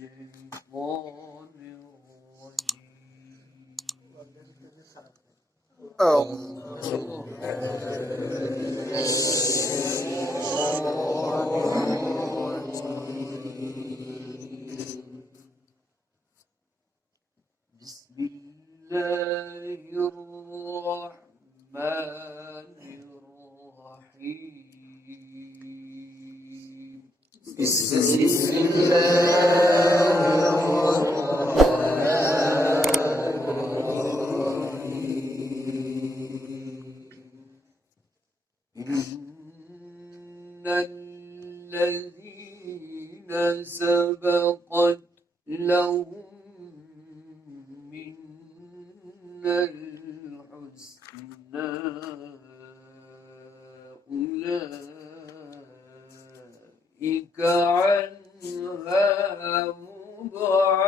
الشيطان الرجيم. بسم الله الرحمن الرحيم. بسم الله الرحمن الرحيم. إن الذين سبقت لهم منا الحسنى أولئك عنها مبعدون.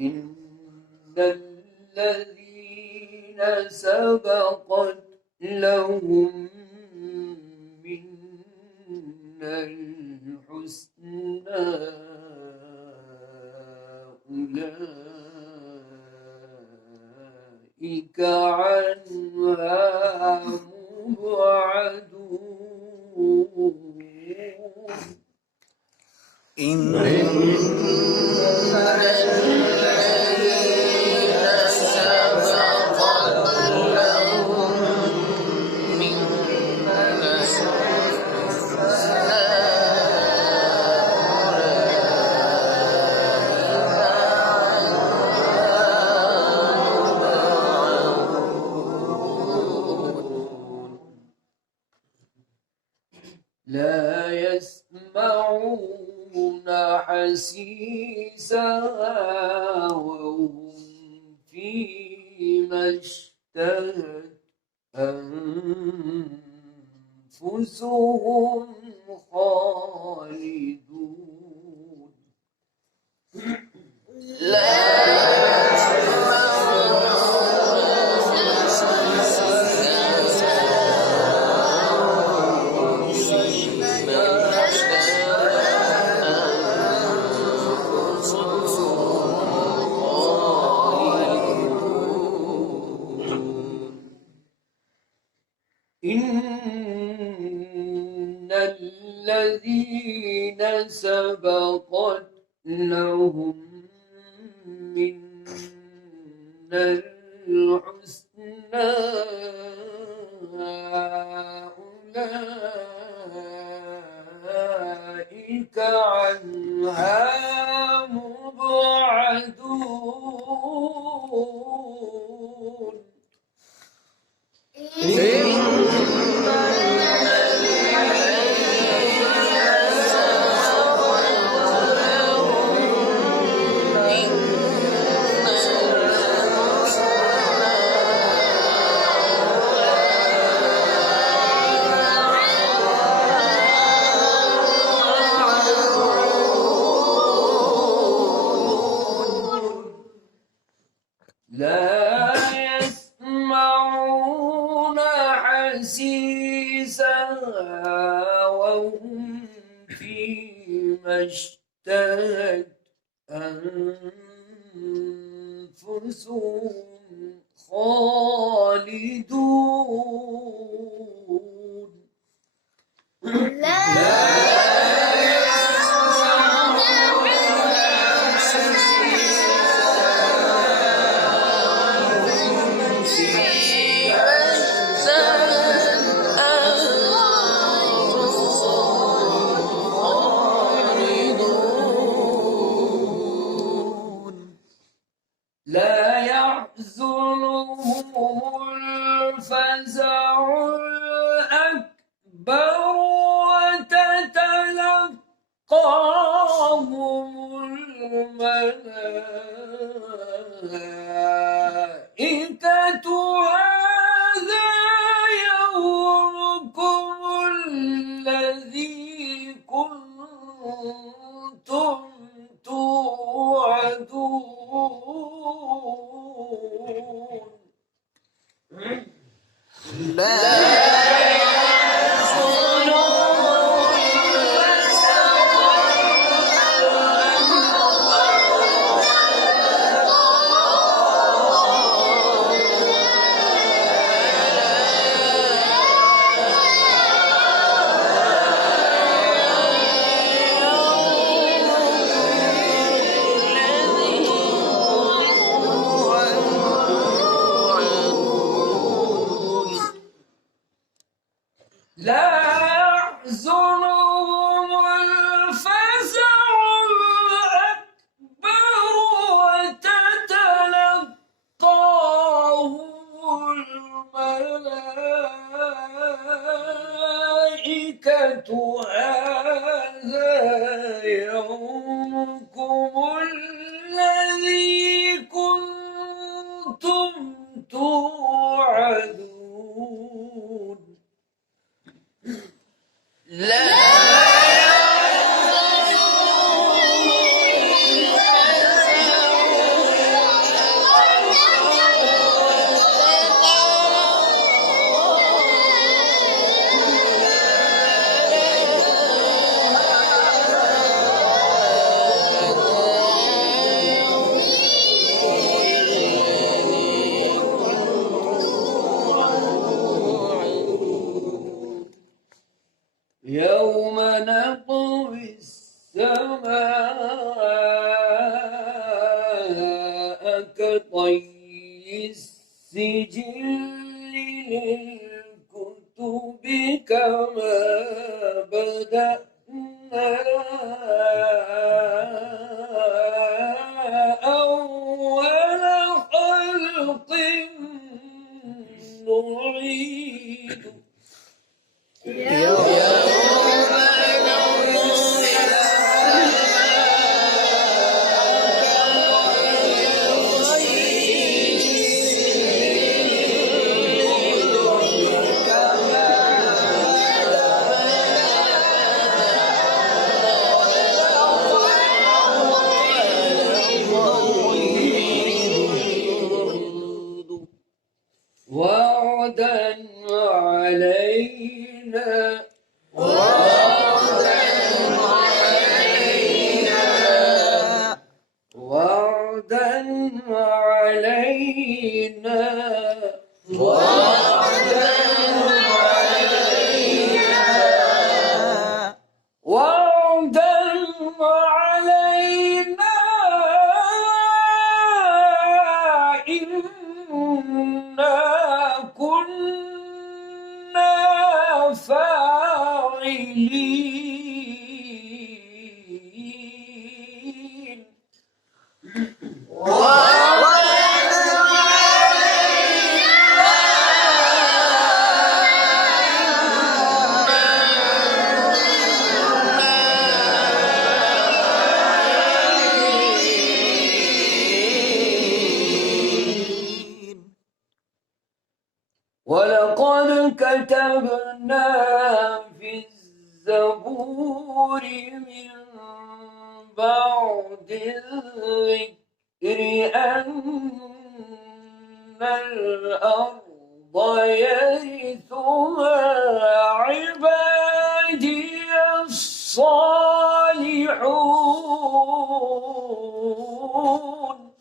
إن الذين سبقت لهم منا الحسنى أولئك عنها مبعدون. إن الذين سبقت لهم منا لا يسمعون حسيسها وهم فيما اشتهت أنفسهم خالدون. إن الذين سبقت لهم منا الحسنى أولئك عنها مبعدون. لا يسمعون حسيسها وهم فيما اشتهت أنفسهم خالدون. لا يحزنهم الفزع الأكبر وتتلقاهم الملائكة الملائكة هذا يومكم الذي كنتم توعدون لا يحزنهم الفزع الأكبر وتتلقاهم الملائكة هذا يومكم الذي كنتم توعدون يوم نطوي السماء كطي السجل للكتب كما بدأنا أول خلق نعيد وعدا علينا وعدا علينا وعدا علينا إنا كنا فاعلين ولقد كتبنا في الزبور من بعد الذكر أن الأرض يرثها عبادي الصالحون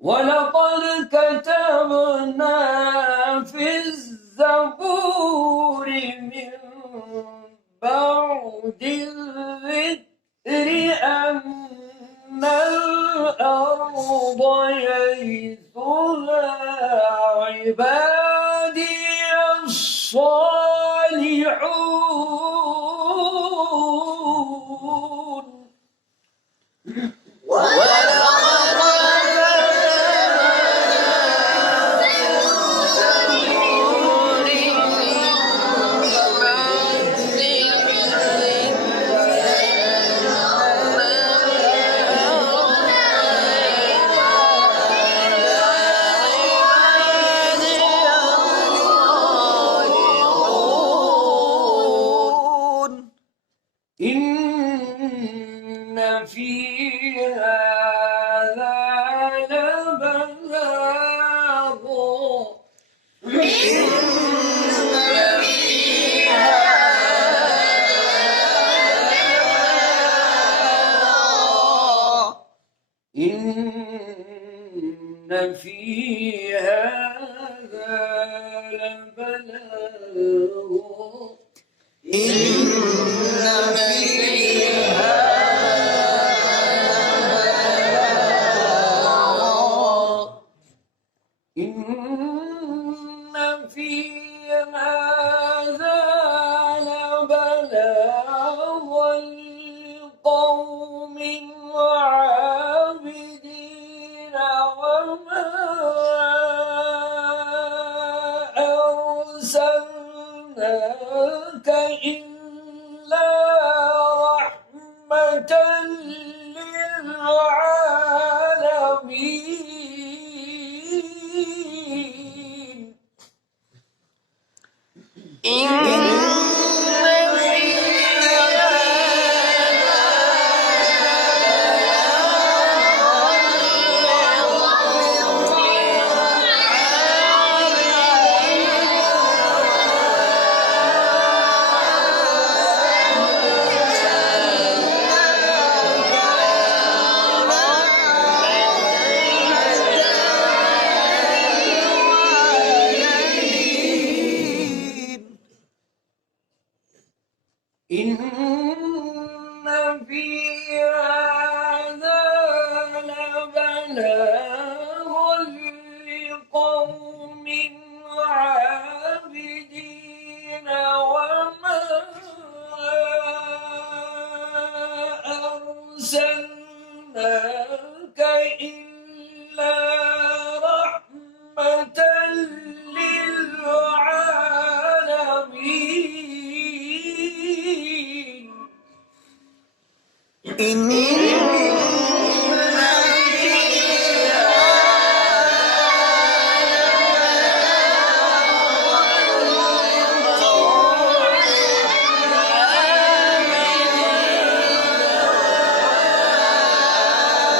ولقد كتبنا في الزبور من بعد الذكر أن الأرض يرثها عبادي الصالحون إن في هذا لبلاغ إن في هذا لبلاغ إن في هذا لبلاغا لقوم عابدين وما أرسلناك إلا رحمة للعالمين إن في هذا لبلاغ لقوم عابدين وما أرسلناك إلا رحمة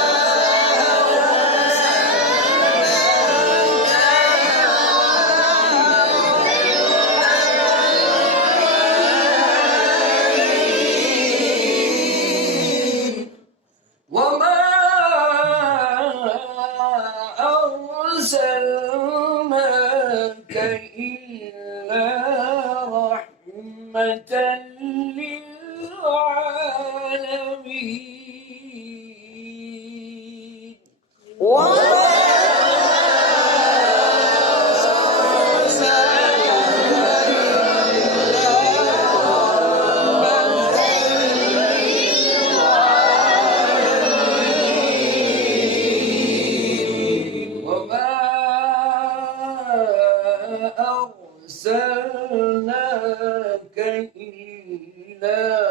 للعالمين وما أرسلناك إلا رحمة للعالمين وما أرسلناك إلا